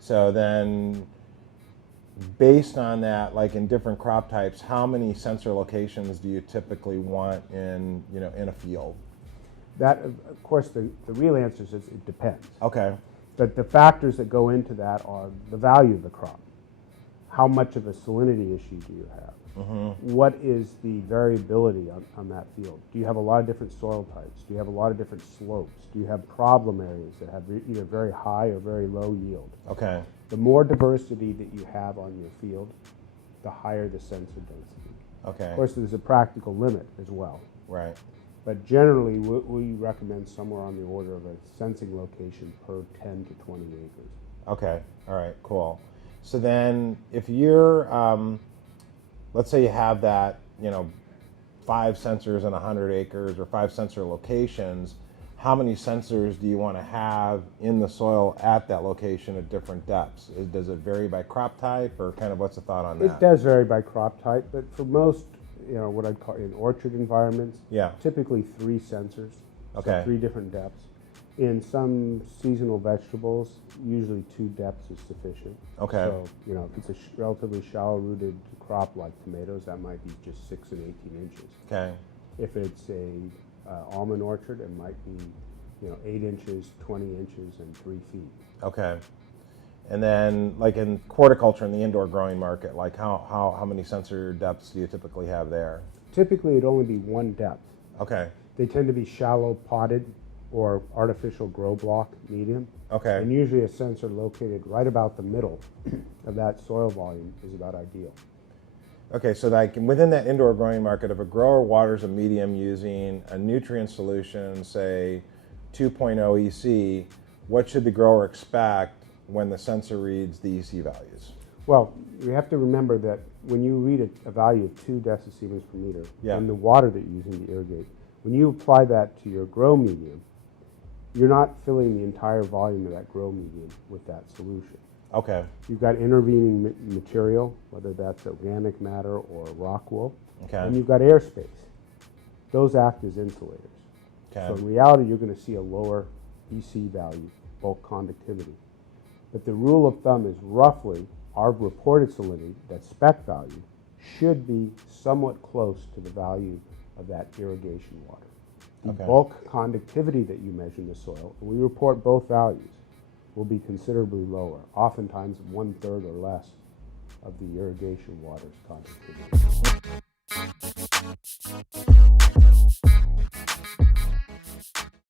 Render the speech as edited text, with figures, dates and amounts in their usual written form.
So then, based on that, like in different crop types, how many sensor locations do you typically want in a field? That, of course, the real answer is it depends. Okay. But the factors that go into that are the value of the crop. How much of a salinity issue do you have? What is the variability on that field? Do you have a lot of different soil types? Do you have a lot of different slopes? Do you have problem areas that have either very high or very low yield? Okay. The more diversity that you have on your field, the higher the sensor density. Okay. Of course, there's a practical limit as well. Right. But generally, we recommend somewhere on the order of a sensing location per 10 to 20 acres. Okay. All right. Cool. So then, if you're, let's say you have that, 5 sensors in 100 acres or 5 sensor locations, how many sensors do you want to have in the soil at that location at different depths? Does it vary by crop type, or kind of what's the thought on that? It does vary by crop type, but for most, what I'd call in orchard environments, Yeah. typically 3 sensors, Okay. so 3 different depths. In some seasonal vegetables, usually 2 depths is sufficient. Okay. So, if it's a relatively shallow-rooted crop like tomatoes, that might be just 6 and 18 inches. Okay. If it's a almond orchard, it might be 8 inches, 20 inches, and 3 feet. Okay. And then, like in horticulture in the indoor growing market, like how many sensor depths do you typically have there? Typically, it'd only be 1 depth. Okay. They tend to be shallow potted or artificial grow block medium. Okay. And usually a sensor located right about the middle of that soil volume is about ideal. Okay, so like within that indoor growing market, if a grower waters a medium using a nutrient solution, say 2.0 EC, what should the grower expect when the sensor reads the EC values? Well, you have to remember that when you read a value of 2 decisiemens per meter in the water that you're using to irrigate, when you apply that to your grow medium, you're not filling the entire volume of that grow medium with that solution. Okay. You've got intervening material, whether that's organic matter or rock wool, Okay. and you've got airspace. Those act as insulators. Okay. So in reality, you're going to see a lower EC value, bulk conductivity. But the rule of thumb is roughly our reported salinity, that spec value, should be somewhat close to the value of that irrigation water. The bulk conductivity that you measure in the soil, and we report both values, will be considerably lower, oftentimes 1/3 or less of the irrigation water's conductivity.